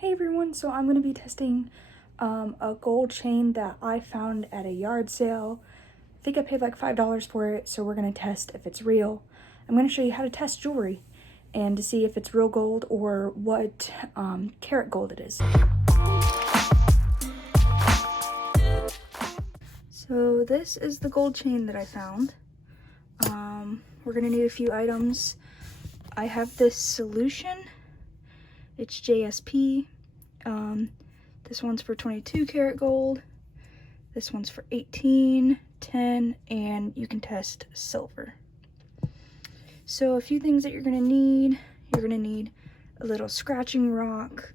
Hey everyone, so I'm going to be testing a gold chain that I found at a yard sale. I think I paid like $5 for it, so we're going to test if it's real. I'm going to show you how to test jewelry and to see if it's real gold or what carat gold it is. So this is the gold chain that I found. We're going to need a few items. I have this solution. It's JSP. This one's for 22 karat gold. This one's for 18, 10, and you can test silver. So a few things that you're gonna need. You're gonna need a little scratching rock.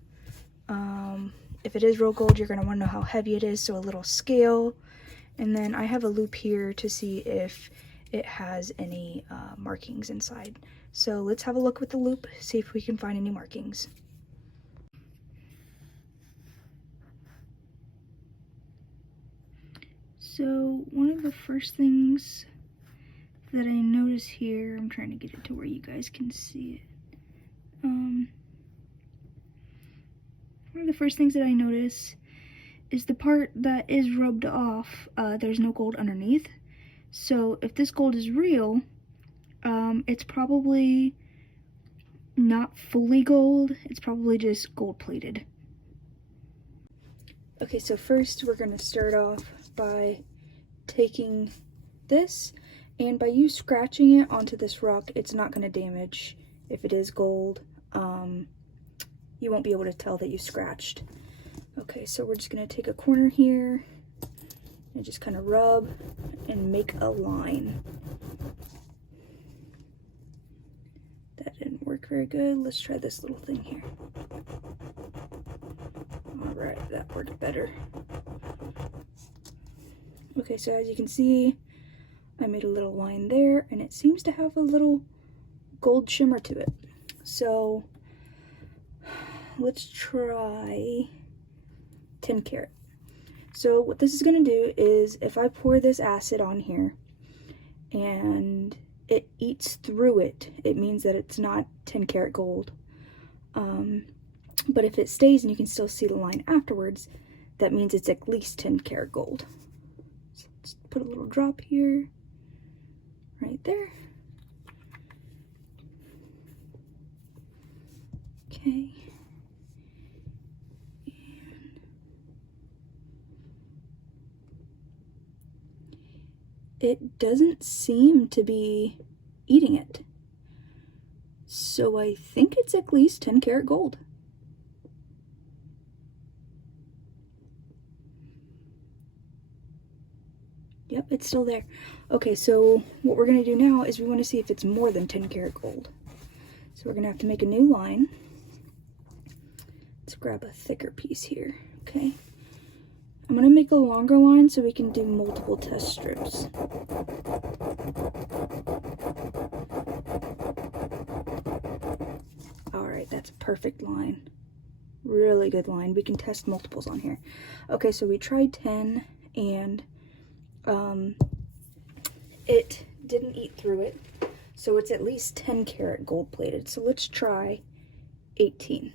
If it is real gold, you're gonna wanna know how heavy it is, so a little scale. And then I have a loop here to see if it has any markings inside. So let's have a look with the loop, see if we can find any markings. So one of the first things that I notice here, I'm trying to get it to where you guys can see it. One of the first things that I notice is the part that is rubbed off, there's no gold underneath. So if this gold is real, it's probably not fully gold, it's probably just gold plated. Okay, so first we're gonna start off by taking this, and by you scratching it onto this rock, it's not gonna damage. If it is gold, you won't be able to tell that you scratched. Okay, so we're just gonna take a corner here and just kind of rub and make a line. That didn't work very good. Let's try this little thing here. All right, that worked better. Okay, so as you can see, I made a little line there, and it seems to have a little gold shimmer to it. So let's try 10 karat. So what this is gonna do is, if I pour this acid on here and it eats through it, it means that it's not 10 karat gold. But if it stays and you can still see the line afterwards, that means it's at least 10 karat gold. So let's put a little drop here, right there. Okay. It doesn't seem to be eating it. So I think it's at least 10 karat gold. Yep, it's still there. Okay, so what we're gonna do now is we wanna see if it's more than 10 karat gold. So we're gonna have to make a new line. Let's grab a thicker piece here, okay? I'm gonna make a longer line so we can do multiple test strips. All right, that's a perfect line. Really good line. We can test multiples on here. Okay, so we tried 10 and it didn't eat through it. So it's at least 10 karat gold plated. So let's try 18.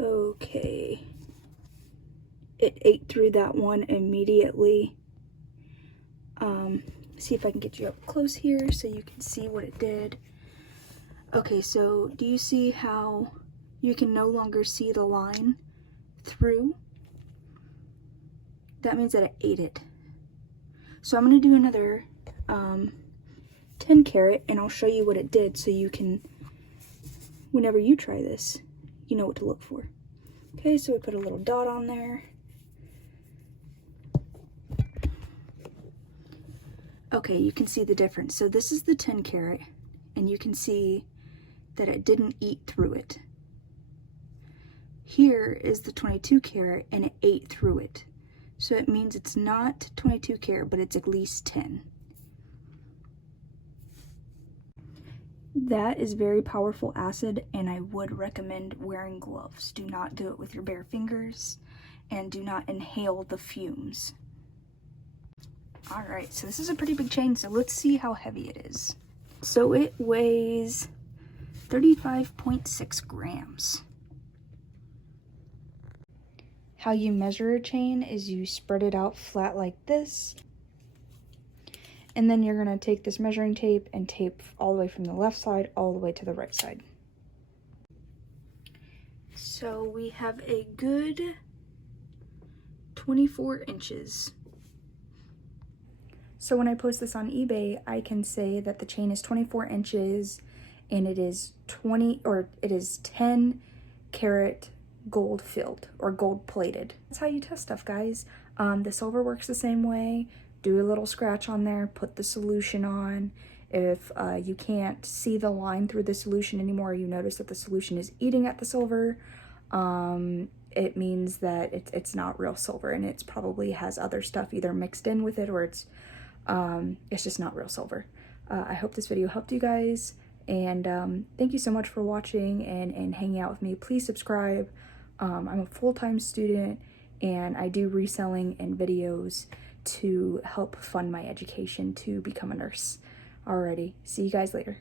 Okay, it ate through that one immediately. See if I can get you up close here so you can see what it did. Okay, so do you see how you can no longer see the line through? That means that it ate it. So I'm gonna do another 10 karat and I'll show you what it did so you can, whenever you try this, you know what to look for. Okay, so we put a little dot on there. Okay, you can see the difference. So this is the 10 karat, and you can see that it didn't eat through it. Here is the 22 karat, and it ate through it. So it means it's not 22 karat, but it's at least 10. That is very powerful acid, and I would recommend wearing gloves. Do not do it with your bare fingers. and do not inhale the fumes. All right, so this is a pretty big chain, so let's see how heavy it is. So it weighs 35.6 grams. How you measure a chain is you spread it out flat like this, and then you're gonna take this measuring tape and tape all the way from the left side all the way to the right side. So we have a good 24 inches. So when I post this on eBay, I can say that the chain is 24 inches and it is 10 karat gold filled or gold plated. That's how you test stuff, guys. The silver works the same way. Do a little scratch on there, put the solution on. If you can't see the line through the solution anymore, you notice that the solution is eating at the silver, it means that it's not real silver, and it probably has other stuff either mixed in with it, or it's just not real silver. I hope this video helped you guys, and thank you so much for watching and hanging out with me. Please subscribe. I'm a full-time student, and I do reselling and videos to help fund my education to become a nurse. Alrighty, see you guys later.